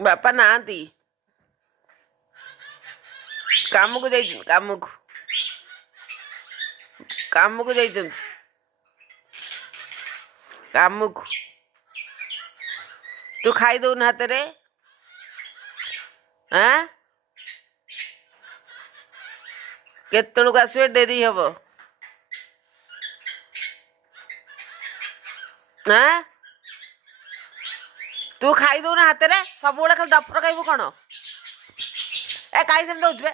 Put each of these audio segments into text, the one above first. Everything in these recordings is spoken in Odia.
ବାପା ନାହାନ୍ତି କାମକୁ ଯାଇଛନ୍ତି କାମକୁ ଯାଇଛନ୍ତି କାମକୁ ତୁ ଖାଇଦଉନୁ ହାତରେ ଆଁ କେତେବେଳକୁ ଆସିବେ ଡେରି ହବ ଆଁ ତୁ ଖାଇଦଉନୁ ହାତରେ ସବୁବେଳେ ଖାଲି ଡଫର ଖାଇବୁ କଣ ଏ କାହିଁ ସେମିତି ଦଉଛୁ ବେ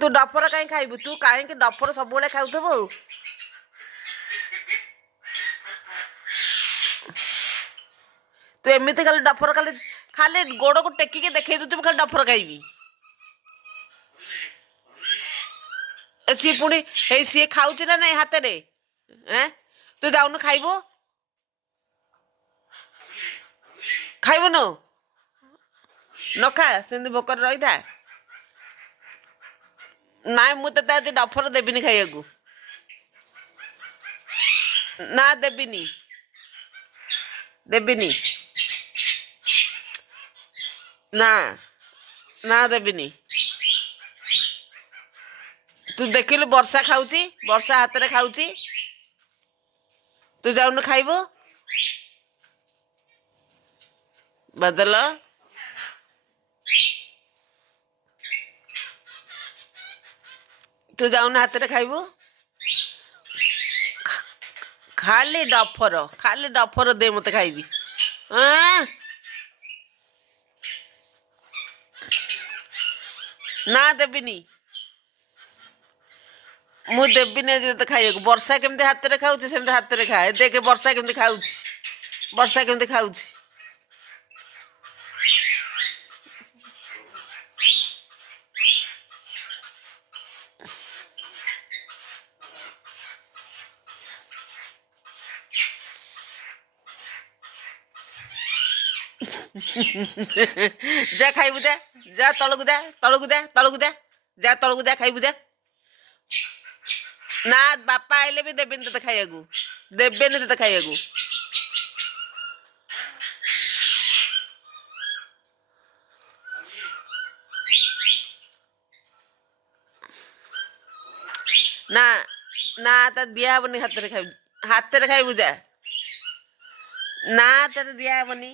ତୁ ଡଫର କାହିଁ ଖାଇବୁ ତୁ କାହିଁକି ଡଫର ସବୁବେଳେ ଖାଉଥିବୁ ତୁ ଏମିତି ଖାଲି ଡଫର ଖାଲି ଖାଲି ଗୋଡକୁ ଟେକିକି ଦେଖେଇ ଦଉଛୁ ମୁଁ ଖାଲି ଡଫର ଖାଇବି ସିଏ ପୁଣି ହେଇ ସିଏ ଖାଉଛି ନା ନାଇଁ ହାତରେ ତୁ ଯାଉନୁ ଖାଇବୁ ଖାଇବୁନୁ ନ ଖା ସେମିତି ଭୋକରେ ରହିଥା ନାଇଁ ମୁଁ ତତେ ଆଜି ଡଫର ଦେବିନି ଖାଇବାକୁ ନା ଦେବିନି ଦେବିନି ନା ନା ଦେବିନି ତୁ ଦେଖିଲୁ ବର୍ଷା ଖାଉଛି ବର୍ଷା ହାତରେ ଖାଉଛି ତୁ ଯାଉନୁ ଖାଇବୁ ବଦଲ ତୁ ଯାଉନୁ ହାତରେ ଖାଇବୁ ଖାଲି ଡଫର ଦେ ମତେ ଖାଇବି ନା ଦେବିନି ମୁଁ ଦେବିନି ଆଜି ତତେ ଖାଇବାକୁ ବର୍ଷା କେମିତି ହାତରେ ଖାଉଛି ସେମିତି ହାତରେ ଖାଏ ଦେଖେ ବର୍ଷା କେମିତି ଖାଉଛି ଯା ଖାଇବୁ ଯା ତଳକୁ ଯା ଖାଇବୁ ଯା ନା ବାପା ଆଇଲେ ବି ଦେବେନି ତତେ ଖାଇବାକୁ ନା ନା ତା ଦିଆହବନି ହାତରେ ଖାଇବୁ ଯା ନା ତତେ ଦିଆହବନି